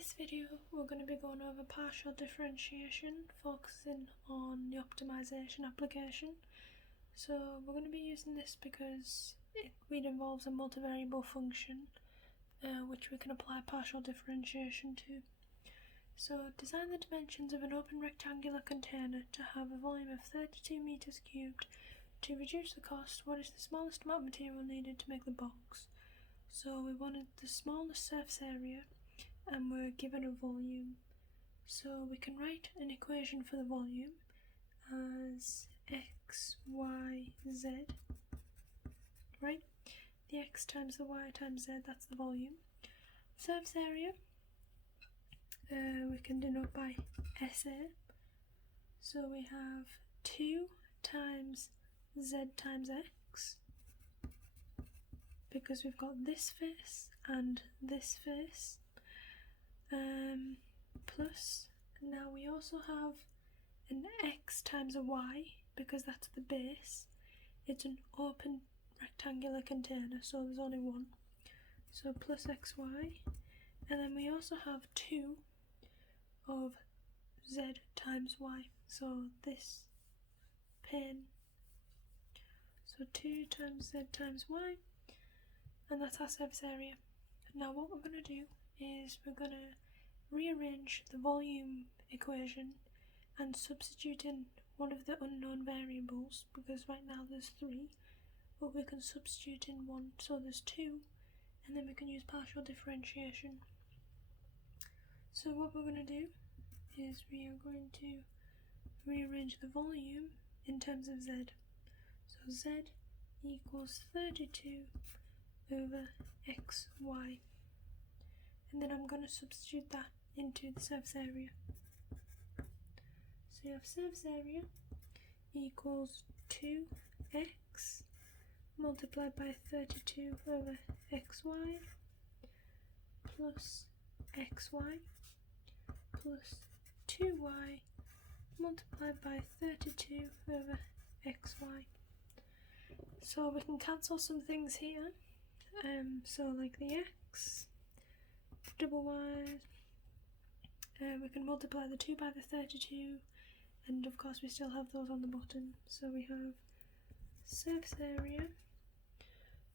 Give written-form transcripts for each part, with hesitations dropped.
this video we're going to be going over partial differentiation, focusing on the optimisation application. So we're going to be using this because it involves a multivariable function which we can apply partial differentiation to. So design the dimensions of an open rectangular container to have a volume of 32 meters cubed. To reduce the cost, what is the smallest amount of material needed to make the box? So we wanted the smallest surface area and we're given a volume. So we can write an equation for the volume as x, y, z, right? The x times the y times z, that's the volume. Surface area, we can denote by SA. So we have 2 times z times x, because we've got this face and this face, plus now we also have an x times a y, because that's the base. It's an open rectangular container, so there's only one, so plus xy, and then we also have 2 of z times y, so this pane, so 2 times z times y, and that's our surface area. Now what we're going to do is we're going to rearrange the volume equation and substitute in one of the unknown variables, because right now there's 3, but we can substitute in 1, so there's 2, and then we can use partial differentiation. So what we're going to do is we are going to rearrange the volume in terms of z. So z equals 32 over xy, and then I'm going to substitute that into the surface area. So you have surface area equals 2x multiplied by 32 over xy plus xy plus 2y multiplied by 32 over xy. So we can cancel some things here, so like the x, double y, we can multiply the 2 by the 32, and of course we still have those on the bottom. So we have surface area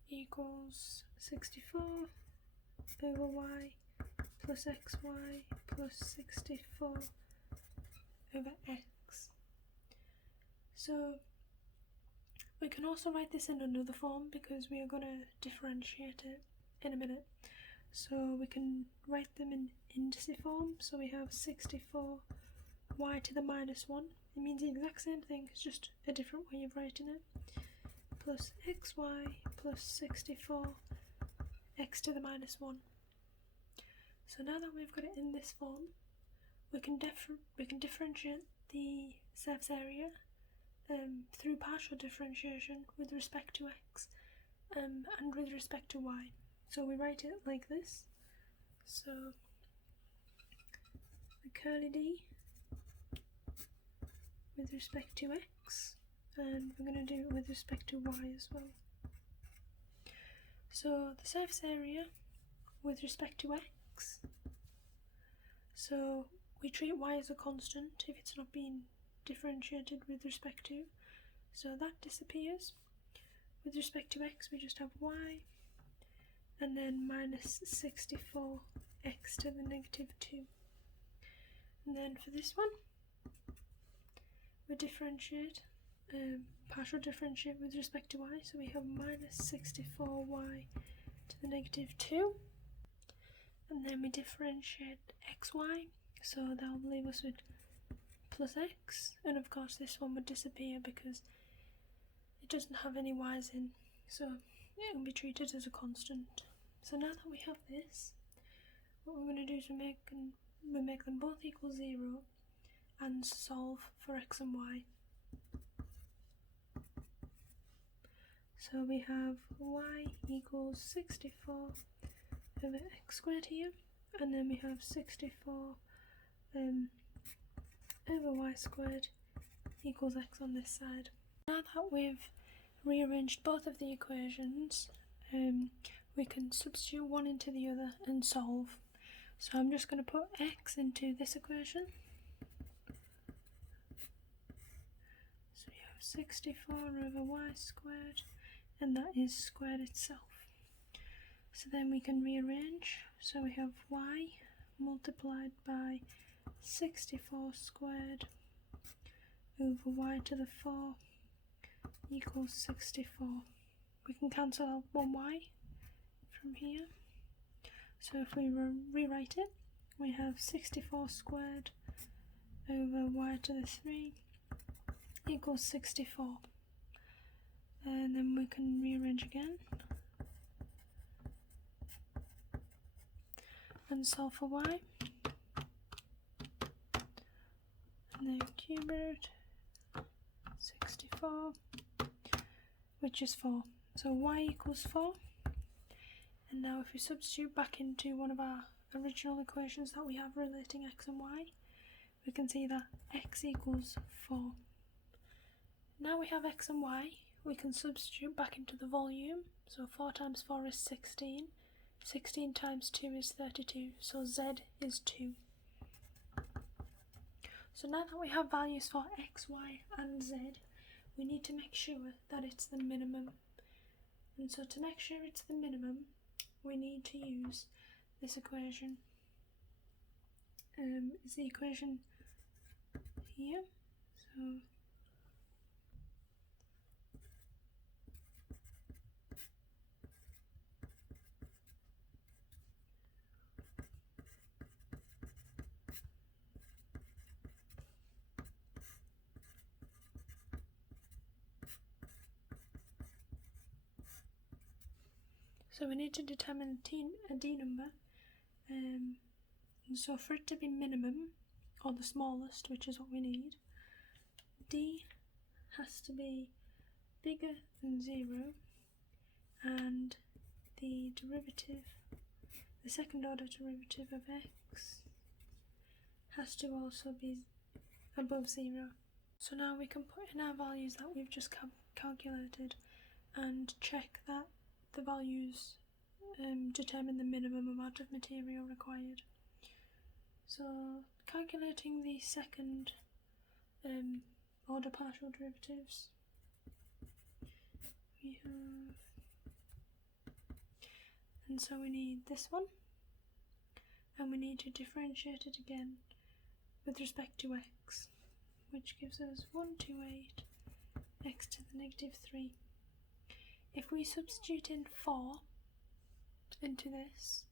equals 64 over y plus xy plus 64 over x. So we can also write this in another form because we are going to differentiate it in a minute. So we can write them in indice form. So we have 64 y to the minus 1. It means the exact same thing, it's just a different way of writing it. Plus xy plus 64 x to the minus 1. So now that we've got it in this form, we can differentiate the surface area through partial differentiation with respect to x and with respect to y. So we write it like this. So the curly d with respect to x, and we're going to do it with respect to y as well. So the surface area with respect to x, so we treat y as a constant if it's not being differentiated with respect to, so that disappears. With respect to x we just have y, and then minus 64 x to the negative 2. And then for this one we differentiate, partial differentiate with respect to y, so we have minus 64y to the negative 2, and then we differentiate xy, so that will leave us with plus x, and of course this one would disappear because it doesn't have any y's in, so it will be treated as a constant. So now that we have this, what we're going to do is we make them both equal 0 and solve for x and y. So we have y equals 64 over x squared here, and then we have 64 over y squared equals x on this side. Now that we've rearranged both of the equations, we can substitute one into the other and solve. So I'm just going to put x into this equation. So we have 64 over y squared, and that is squared itself. So then we can rearrange. So we have y multiplied by 64 squared over y to the 4 equals 64. We can cancel out one y from here. So if we rewrite it, we have 64 squared over y to the 3 equals 64. And then we can rearrange again and solve for y. And then cube root 64, which is 4. So y equals 4. And now if we substitute back into one of our original equations that we have relating x and y, we can see that x equals 4. Now we have x and y, we can substitute back into the volume. So 4 times 4 is 16. 16 times 2 is 32. So z is 2. So now that we have values for x, y and z, we need to make sure that it's the minimum. And so to make sure it's the minimum, we need to use this equation. Is the equation here. So we need to determine a d number, and so for it to be minimum, or the smallest, which is what we need, d has to be bigger than 0, and the derivative, the second order derivative of x, has to also be above 0. So now we can put in our values that we've just calculated and check that the values determine the minimum amount of material required. So calculating the second order partial derivatives, we have, and so we need this one, and we need to differentiate it again with respect to x, which gives us 128 x to the negative 3. If we substitute in 4 into this,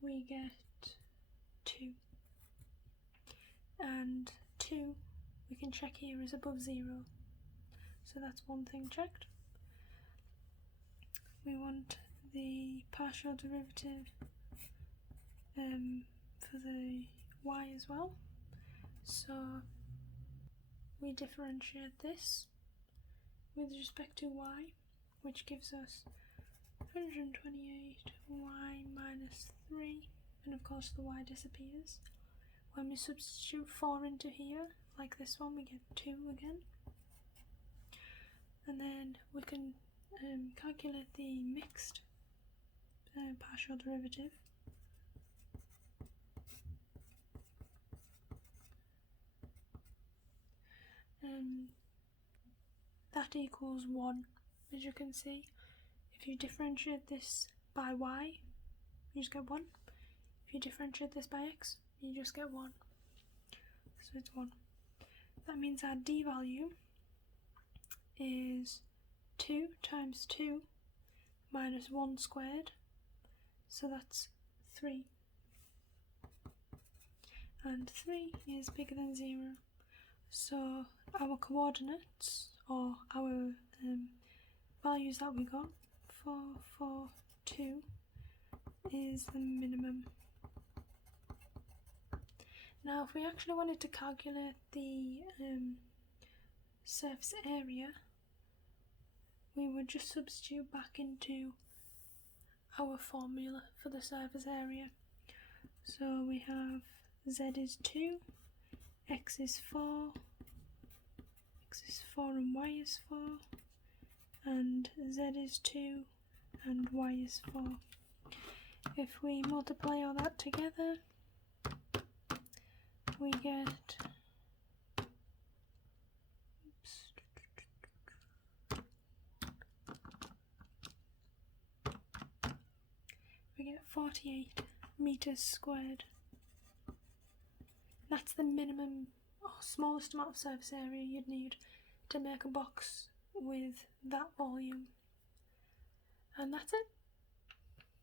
we get 2. And 2, we can check here, is above 0. So that's one thing checked. We want the partial derivative for the y as well. So we differentiate this with respect to y, which gives us 128 y minus 3, and of course the y disappears. When we substitute 4 into here, like this one, we get 2 again. And then we can calculate the mixed partial derivative. That equals 1, as you can see. If you differentiate this by y, you just get 1. If you differentiate this by x, you just get 1. So it's 1. That means our d value is 2 times 2 minus 1 squared, so that's 3. And 3 is bigger than 0. So our coordinates, or our values that we got, 4, 4, 2, is the minimum. Now if we actually wanted to calculate the surface area, we would just substitute back into our formula for the surface area. So we have z is 2, x is 4, and y is 4, and z is 2 and y is 4. if we multiply all that together, we get we get 48 meters squared. That's the minimum or smallest amount of surface area you'd need to make a box with that volume. And that's it.